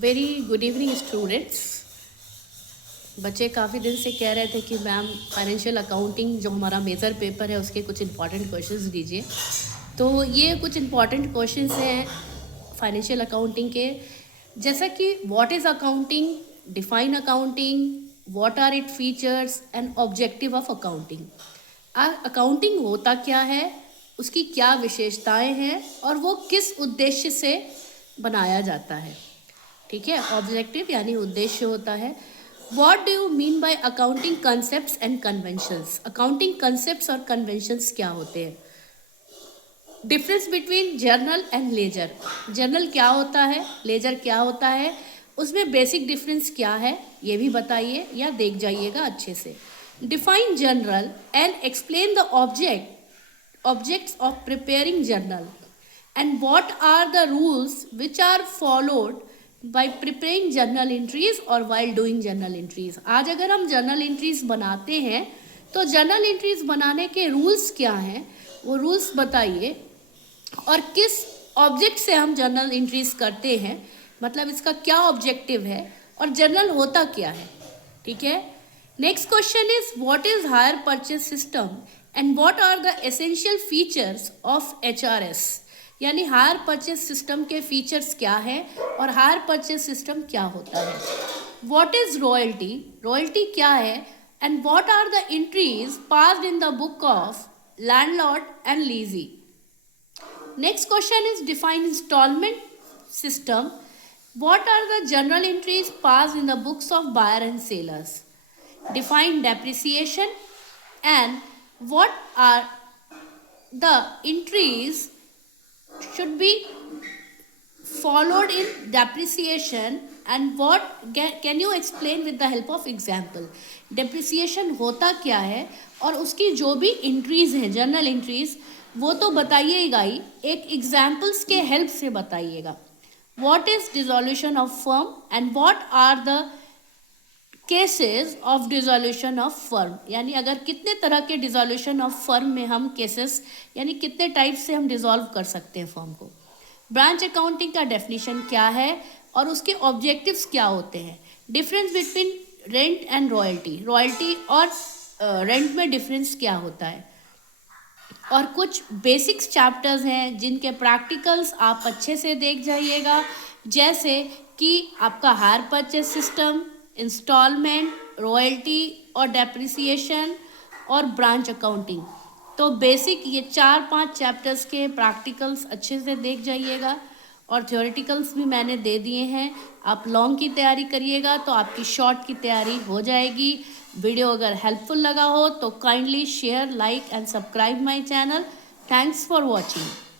Very good evening students. बच्चे काफ़ी दिन से कह रहे थे कि मैम फाइनेंशियल अकाउंटिंग जो हमारा मेजर पेपर है उसके कुछ इंपॉर्टेंट क्वेश्चंस दीजिए। तो ये कुछ इंपॉर्टेंट क्वेश्चंस हैं फाइनेंशियल अकाउंटिंग के, जैसा कि what is accounting, define accounting, what are it features and objective of accounting. Accounting होता क्या है, उसकी क्या विशेषताएं हैं और वो किस उद्देश्य से बनाया जाता है। ठीक है, ऑब्जेक्टिव यानी उद्देश्य होता है। What do you mean by accounting concepts and conventions. Accounting concepts और कन्वेंशंस क्या होते हैं। Difference between journal and ledger. Journal क्या होता है, लेजर क्या होता है, उसमें बेसिक डिफरेंस क्या है ये भी बताइए या देख जाइएगा अच्छे से। Define journal and explain the objects of preparing journal and what are the rules which are followed by preparing journal entries or while doing journal entries। आज अगर हम journal entries बनाते हैं तो journal entries बनाने के रूल्स क्या हैं, वो रूल्स बताइए, और किस ऑब्जेक्ट से हम जर्नल एंट्रीज करते हैं, मतलब इसका क्या ऑब्जेक्टिव है और जर्नल होता क्या है। ठीक है। Next question is what is hire purchase system and what are the essential features of HRS। यानी हायर परचेज सिस्टम के फीचर्स क्या है और हायर परचेज सिस्टम क्या होता है। व्हाट इज रॉयल्टी, रॉयल्टी क्या है, and what are the entries passed in the book of landlord and lessee. Next question is define installment system. What are the journal entries passed in the books of buyer and sellers? Define depreciation and what are the entries should be followed in depreciation and what can you explain with the help of example। depreciation होता क्या है और उसकी जो भी entries हैं journal entries वो तो बताइएगा ही, एक एग्जाम्पल्स के हेल्प से बताइएगा। What is dissolution of firm and what are the cases of dissolution of firm. यानी अगर कितने तरह के डिसोल्यूशन ऑफ फर्म में हम केसेस यानी कितने टाइप से हम डिसॉल्व कर सकते हैं फर्म को। ब्रांच अकाउंटिंग का डेफिनेशन क्या है और उसके ऑब्जेक्टिव्स क्या होते हैं। Difference between rent and royalty, royalty और रेंट में डिफरेंस क्या होता है। और कुछ बेसिक्स चैप्टर्स हैं जिनके प्रैक्टिकल्स आप अच्छे से देख जाइएगा, जैसे कि आपका hire purchase system, installment, royalty और डेप्रिसिएशन और ब्रांच अकाउंटिंग। तो बेसिक ये 4-5 चैप्टर्स के प्रैक्टिकल्स अच्छे से देख जाइएगा और थ्योरेटिकल्स भी मैंने दे दिए हैं। आप लॉन्ग की तैयारी करिएगा तो आपकी शॉर्ट की तैयारी हो जाएगी। वीडियो अगर हेल्पफुल लगा हो तो kindly share, like and subscribe my channel. Thanks for watching.